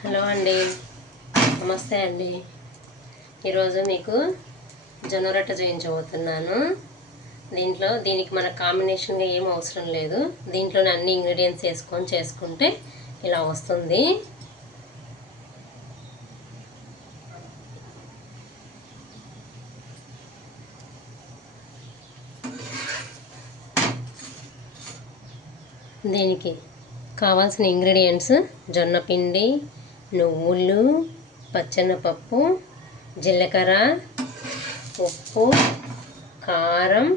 Hello అండి, నమస్తే అండి. ఈరోజు మీకు జొన్న రొట్టె చేయించబోతున్నాను. దీనికి మన కాంబినేషన్గా ఏం అవసరం లేదు. దీంట్లోనే అన్ని ఇంగ్రీడియంట్స్ వేసుకొని చేసుకుంటే ఇలా వస్తుంది. దీనికి కావాల్సిన ఇంగ్రీడియంట్స్ జొన్న పిండి, నువ్వులు, పచ్చెనపప్పు, జీలకర్ర, ఉప్పు, కారం,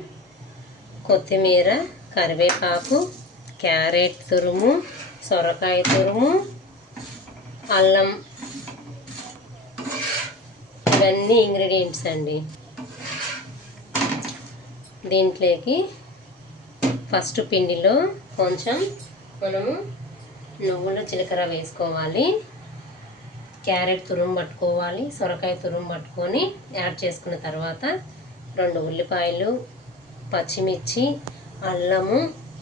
కొత్తిమీర, కరివేపాకు, క్యారెట్ తురుము, సొరకాయ తురుము, అల్లం, ఇవన్నీ ఇంగ్రీడియంట్స్ అండి. దీంట్లోకి ఫస్ట్ పిండిలో కొంచెం మనము నువ్వులు, జీలకర్ర వేసుకోవాలి. క్యారెట్ తురుము పట్టుకోవాలి. సొరకాయ తురుము పట్టుకొని యాడ్ చేసుకున్న తర్వాత 2 ఉల్లిపాయలు, పచ్చిమిర్చి, అల్లము,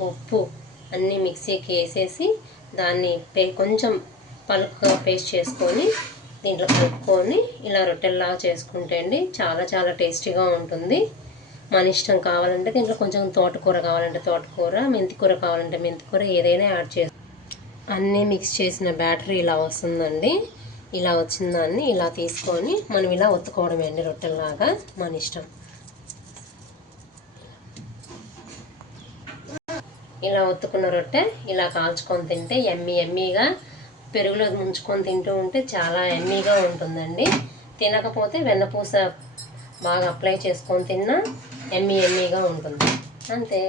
ఉప్పు అన్నీ మిక్సీకి వేసేసి దాన్ని కొంచెం పలుకుగా పేస్ట్ చేసుకొని దీంట్లో కలుపుకొని ఇలా రొట్టెల్లాగా చేసుకుంటే అండి చాలా చాలా టేస్టీగా ఉంటుంది. మన ఇష్టం. కావాలంటే దీంట్లో కొంచెం తోటకూర కావాలంటే తోటకూర, మెంతికూర కావాలంటే మెంతికూర, ఏదైనా యాడ్ చేసి అన్నీ మిక్స్ చేసిన బ్యాటర్ ఇలా వస్తుందండి. ఇలా వచ్చిన దాన్ని ఇలా తీసుకొని మనం ఇలా ఒత్తుకోవడమే అండి రొట్టెల్లాగా, మన ఇష్టం. ఇలా ఒత్తుకున్న రొట్టె ఇలా కాల్చుకొని తింటే ఎమ్మీగా పెరుగులో ముంచుకొని తింటూ ఉంటే చాలా ఎమ్మీగా ఉంటుందండి. తినకపోతే వెన్నపూస బాగా అప్లై చేసుకొని తిన్నా ఎమ్మీగా ఉంటుంది. అంతే.